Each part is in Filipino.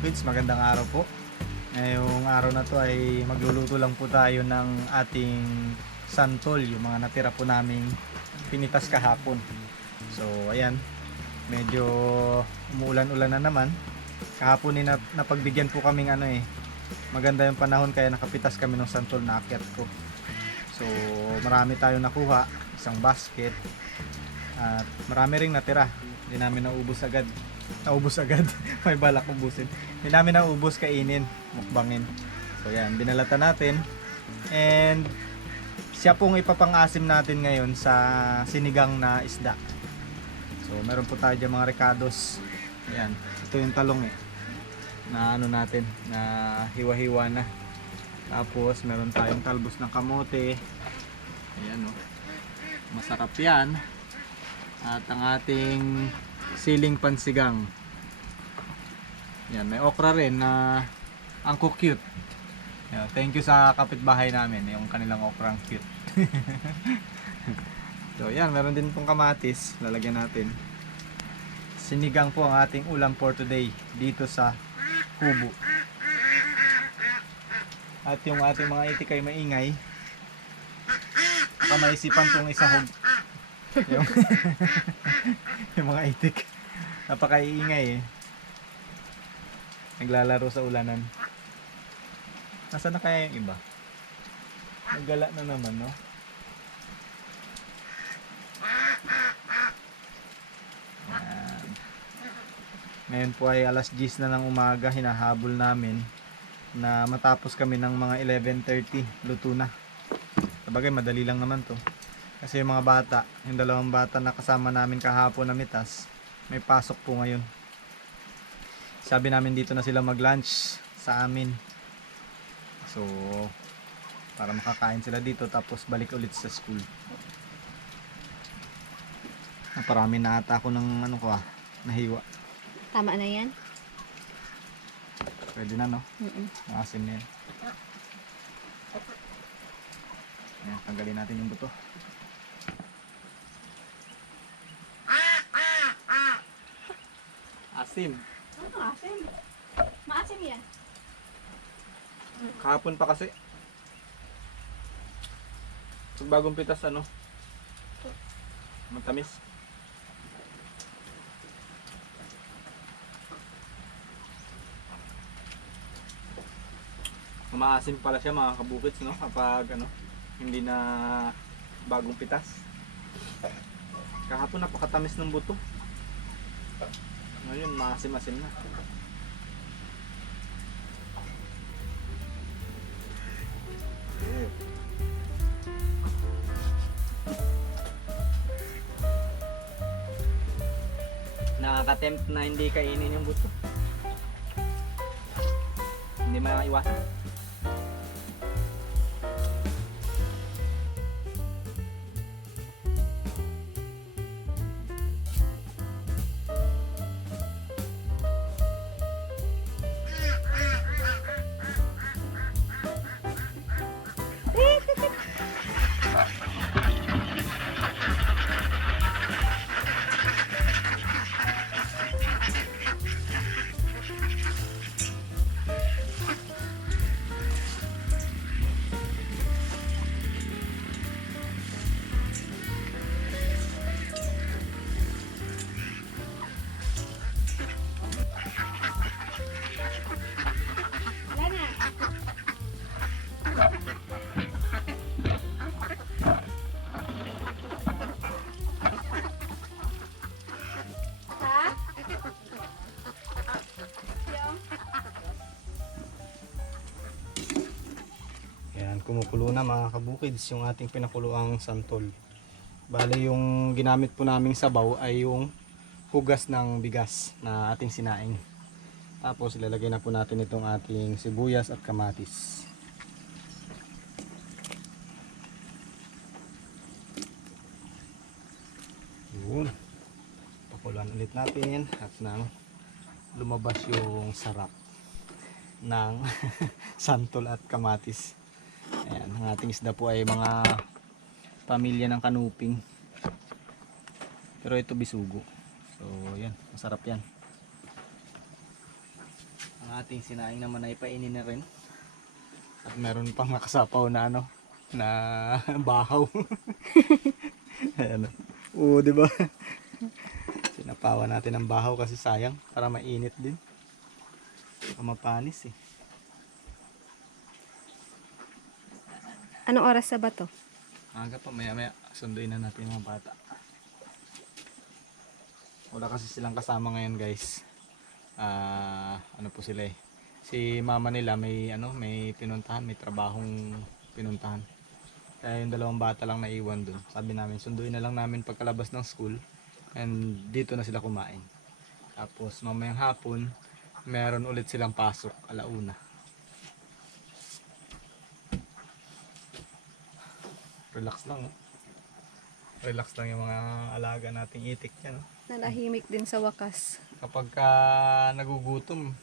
kabukids, magandang araw po. Ngayong araw na to ay magluluto lang po tayo ng ating santol, yung mga natira po naming pinitas kahapon. So ayan, medyo umuulan-ulan na naman. Kahapon napagbigyan po kaming maganda yung panahon kaya nakapitas kami ng santol na akyat ko. So marami tayong nakuha, isang basket, at marami ring natira. Hindi namin naubos agad. May balak ubusin. Hindi namin naubos, kainin, mukbangin. So yan, binalatan natin. And siya pong ipapang-asim natin ngayon sa sinigang na isda. So meron po tayo dyan mga recados. Ayan, ito yung talong na natin, na hiwa-hiwa na. Tapos meron tayong talbos ng kamote. Ayan masarap yan. At ang ating siling pansigang. Yan, may okra rin na ang cute. Yan, thank you sa kapitbahay namin, yung kanilang okrang cute. So yan, meron din pong kamatis, lalagyan natin. Sinigang po ang ating ulam for today dito sa kubo. At yung ating mga itik ay maingay. Kamaisipan pong isahog. yung, yung mga itik napakaiingay naglalaro sa ulanan. Nasaan na kaya yung iba? Naggala na naman, no? Ayan. Ngayon po ay alas 10 na ng umaga. Hinahabol namin na matapos kami ng mga 11:30. Luto na. Sabagay madali lang naman to. Kasi yung mga bata, yung dalawang bata na kasama namin kahapon na mitas, may pasok po ngayon. Sabi namin dito na sila mag-lunch sa amin. So, para makakain sila dito tapos balik ulit sa school. Naparami na ata ako ng nahiwa. Tama na yan? Pwede na, no? Maasim na yan. Ayan, tanggalin natin yung buto. Asim. Ano asim? Maasim yan. Kahapon pa kasi. Pag bagong pitas matamis. Maasim pala siya mga kabukits, no? Kapag hindi na bagong pitas. Kahapon napakatamis ng buto. Ngayon maasim-asim na. Okay. Nakaka-tempt na hindi kainin yung buto. Hindi maiwasan. Kumukulo na mga kabukids yung ating pinakuluang santol. Bale yung ginamit po naming sabaw ay yung hugas ng bigas na ating sinaing. Tapos ilalagay na po natin itong ating sibuyas at kamatis. Yun. Pakuluan ulit natin at nang lumabas yung sarap ng santol at kamatis. Ayan, ang ating isda po ay mga pamilya ng kanuping. Pero ito bisugo. So, yan, masarap yan. Ang ating sinaing naman ay painin na rin. At meron pang nakasapaw na ano, na bahaw. Ayan. Oo, di ba? Sinapawan natin ang bahaw kasi sayang para mainit din. Baka mapanis eh. Anong oras na ba to? Aga pa, maya sunduin na natin yung mga bata. Wala kasi silang kasama ngayon guys. Ano po sila eh. Si mama nila may pinuntahan, may trabahong pinuntahan. Kaya yung dalawang bata lang naiwan dun. Sabi namin sunduin na lang namin pagkalabas ng school. And dito na sila kumain. Tapos mamayang hapon, meron ulit silang pasok, 1:00. Relax lang, oh. Relax lang yung mga alaga nating itik yan, oh. Nalahimik din sa wakas. Kapag nagugutom,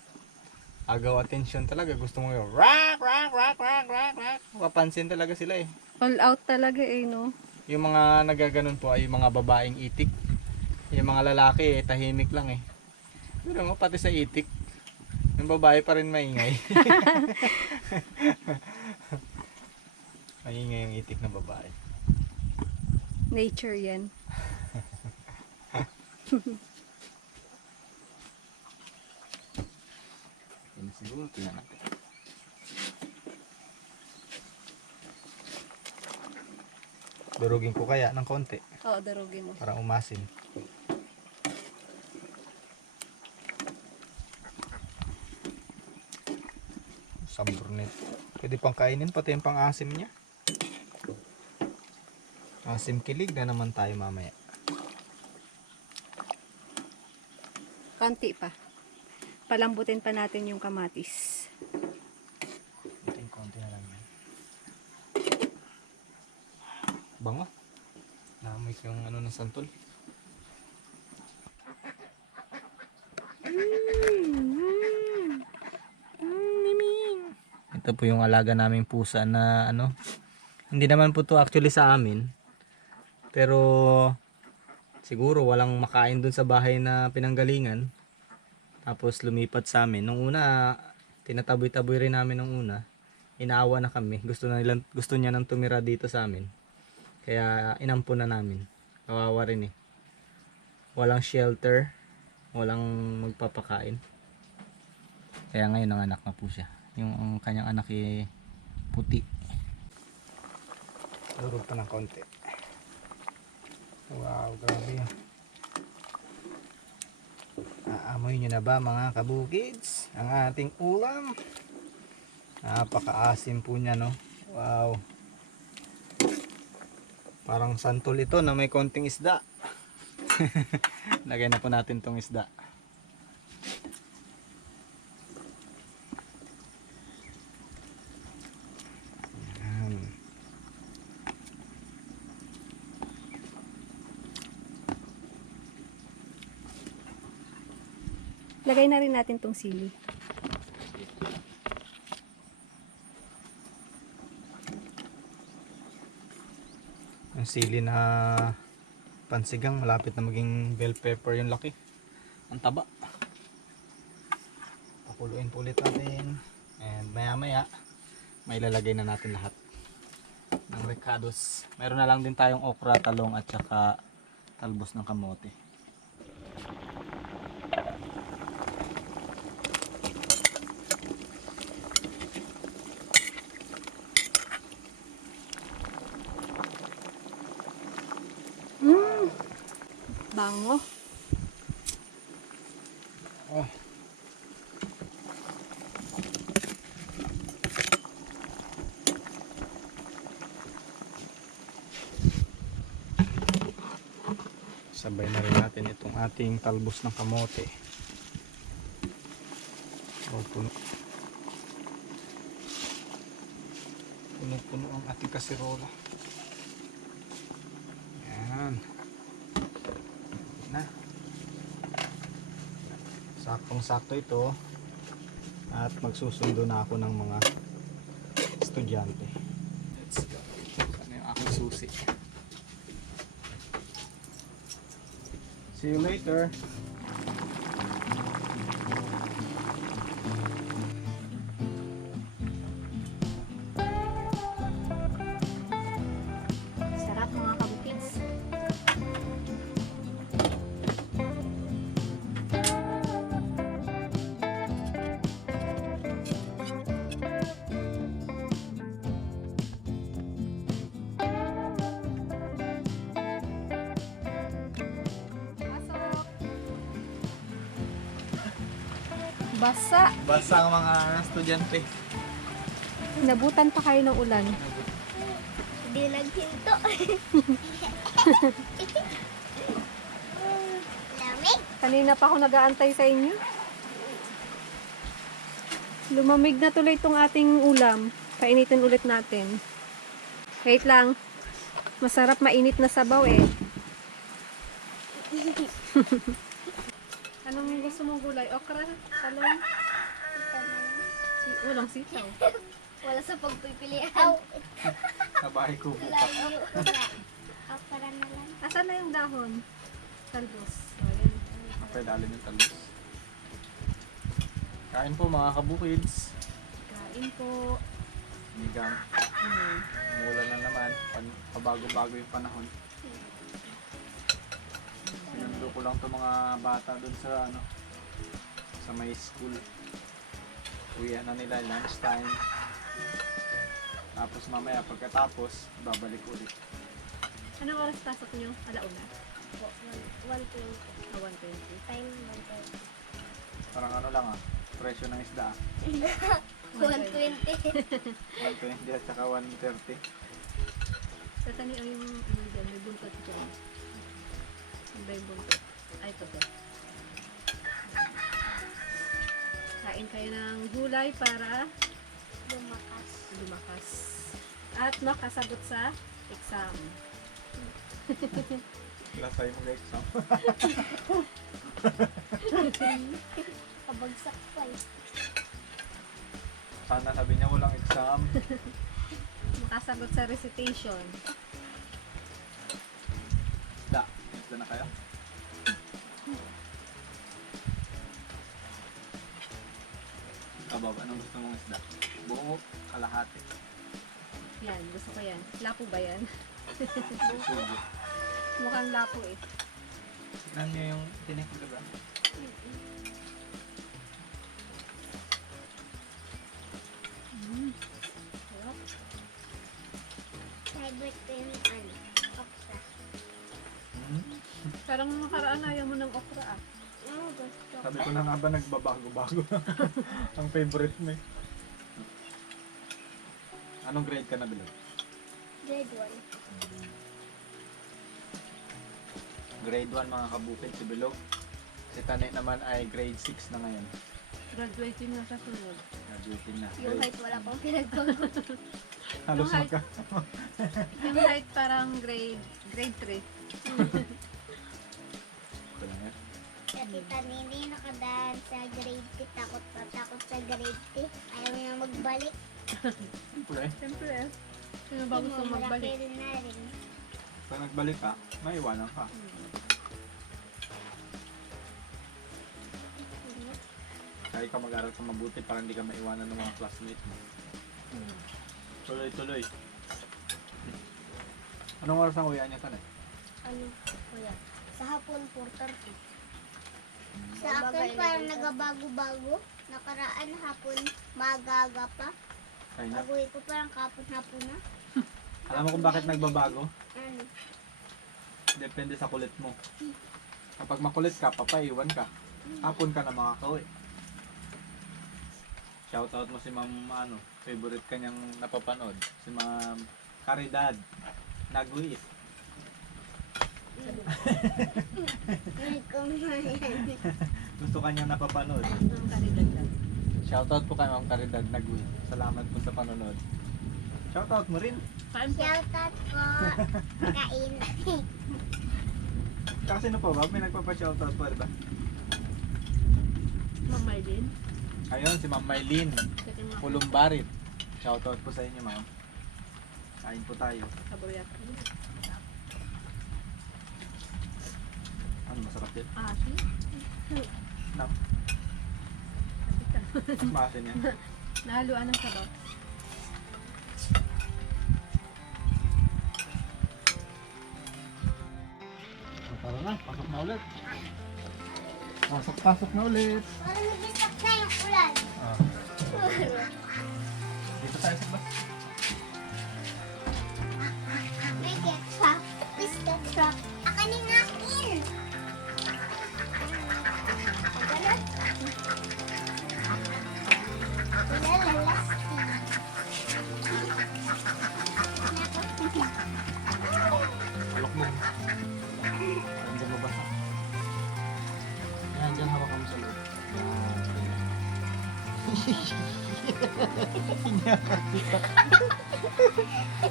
agaw attention talaga. Gusto mo yung rak, rak, rak, rak, rak, rak. Mapapansin talaga sila eh. All out talaga eh, no? Yung mga nagaganon po ay yung mga babaeng itik. Yung mga lalaki eh, tahimik lang eh. Pero mo pati sa itik, yung babae pa rin maingay. Maingay yung itik na babae. Nature yan. Yan siguro, tingnan natin. Durugin ko kaya ng konti Oo, darugin mo. para umasin. Saburnet. Pwede pang kainin pati yung pang-asim niya. Asim kilig na naman tayo mamaya. Konti pa. Palambutin pa natin yung kamatis. Konti na lang yan. Bango. Naamoy ko yung ano ng santol. Ito po yung alaga naming pusa na ano. Hindi naman po to actually sa amin. Pero siguro walang makain dun sa bahay na pinanggalingan. Tapos lumipat sa amin. Nung una, tinataboy-taboy rin namin nung una. Inaawa na kami. Gusto niya nang tumira dito sa amin. Kaya inampun na namin. Kawawa rin eh. Walang shelter. Walang magpapakain. Kaya ngayon nanganak na po siya. Yung ang kanyang anak ay puti. Durog pa ng konti. Wow, grabe yan. Aamoy nyo na ba mga kabukids? Ang ating ulam. Napakaasim po niya, no? Wow. Parang santol ito na may konting isda. Lagay na po natin tong isda. Ayan. Lagay na rin natin tong sili. Ang sili na pansigang, malapit na maging bell pepper yung laki. Ang taba. Pakuluin po ulit natin. And maya maya, may lalagay na natin lahat ng recados. Meron na lang din tayong okra, talong at saka talbos ng kamote. Bango. Oh. Sabay na rin natin itong ating talbos ng kamote. Oh, puno. Puno-puno ang ating kasirola. Yan. Na. Saktong-sakto ito. At magsusundo na ako ng mga estudyante. Let's go. Ano yung aking susi? See you later. Basa. Basta ang mga estudyante. Nabutan pa kayo ng ulan. Hindi naghinto. Lamig. Kanina pa ako nag-aantay sa inyo. Lumamig na tuloy itong ating ulam. Painitin ulit natin. Wait lang. Masarap mainit na sabaw eh. Anong gusto mong gulay? Okra? Talong? Walang sitaw. Wala sa pagpipilian. Sa bahay ko bukas. Layo. Para na lang. Asan na yung dahon? Talbos. O, yan. Kapay lalim yung talbos. Kain po mga kabukids. Kain po. Migang. Hmm. Umulan na naman. Pabago-bago yung panahon. Sinundo ko lang to mga bata dun sa sa may school. Uwian na nila lunch time. Tapos mamaya pagkatapos babalik ulit. Anong oras pasok nyo? Alauna? 120. 1:20. Time Parang lang presyo ng isda. 120. 120 at saka 130. Sa tani ay yung ano dyan, may buntot dyan. Ano yung buntot? Ay, ito to. Kain kayo ng gulay para Lumakas. lumakas. At makasagot sa exam. Lasay mo guys. Kabagsak pa eh. Sana sabi niya walang exam. Makasagot sa recitation. Isda na kayo? Kabab, anong gusto mong isda? Buo, kalahati. Yan, gusto ko yan. Lapo ba yan? Sugo. Mukhang lapo eh. Tignan niyo yung tinik, diba? Sarap. Favorite ko yung okra. Parang nakaraan ayaw mo ng okra ah. Gusto ko. Sabi ko na nga ba nagbabago-bago ang favorite mo eh. Anong grade ka na bilog? Grade 1. Grade 1 mga kabukid si Bilog. Si Tanay naman ay grade 6 na ngayon. Graduating na sa sunod. Graduating na. Yung height wala pang pinagbago. Halos Yung height- magka. Yung height parang grade 3. Ito lang yan. Sa tita Nini nakadaan sa grade 3. Takot sa grade 3. Ayaw niya magbalik. Siyempre, Siyempre eh. Sino ba gusto magbalik? Malaki rin na rin. pag nagbalik ka, maiwanan ka. Kaya ka mag-aral ka mabuti para hindi ka maiwanan ng mga classmates mo. Tuloy-tuloy. Anong oras ang uwian niya Tanay? Ano? Kuya. Sa hapon 4:30. Sa Ang akin bagay, parang naganda. nagabago-bago. Nakaraan hapon magaga pa. Kaya na. Baguhin ko parang hapon na. Alam mo kung bakit nagbabago? Ano? Depende sa kulit mo. Kapag makulit ka, papaiwan ka. Hapon ka na makakauwi. Shoutout mo si Ma'am favorite kanyang napapanood. Si Ma'am Caridad Naguis. Hindi ko mayan. Gusto kanyang napapanood. Ang kalidad lang. Shoutout po kay Ma'am Caridad Naguis. Salamat po sa panonood. Shoutout mo rin. Kain po. Shoutout po. Kain. Kasi no pa ba? May nagpapa-shoutout po, diba? Mamay din. Ayun, si Ma'am Maylin Second mga Pulumbarit. Shoutout po sa inyo, Ma'am. Kain po tayo. kaboyat. Ano, masarap din? Ah, see? No. Masin yan. Nahaluan ng sabaw. Tara na, pasok na ulit. Pasok na ulit. Parang nag-stop na yung ulan. Ah. Dito tayo sa bus. May ketchup. Please ketchup. Akanin natin. Ganun.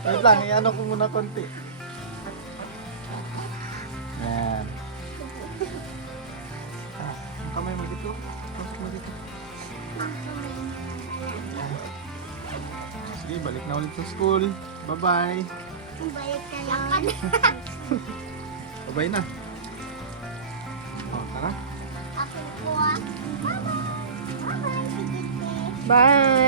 Wait lang, i-ano ko muna konti. Yan. Ang kamay mo dito. Post mo dito. Sige, balik na ulit sa school. Bye-bye. Balik ka lang. Bye-bye na. Oh, tara. Ako po ah. Bye-bye. Bye-bye. Sige, Bye!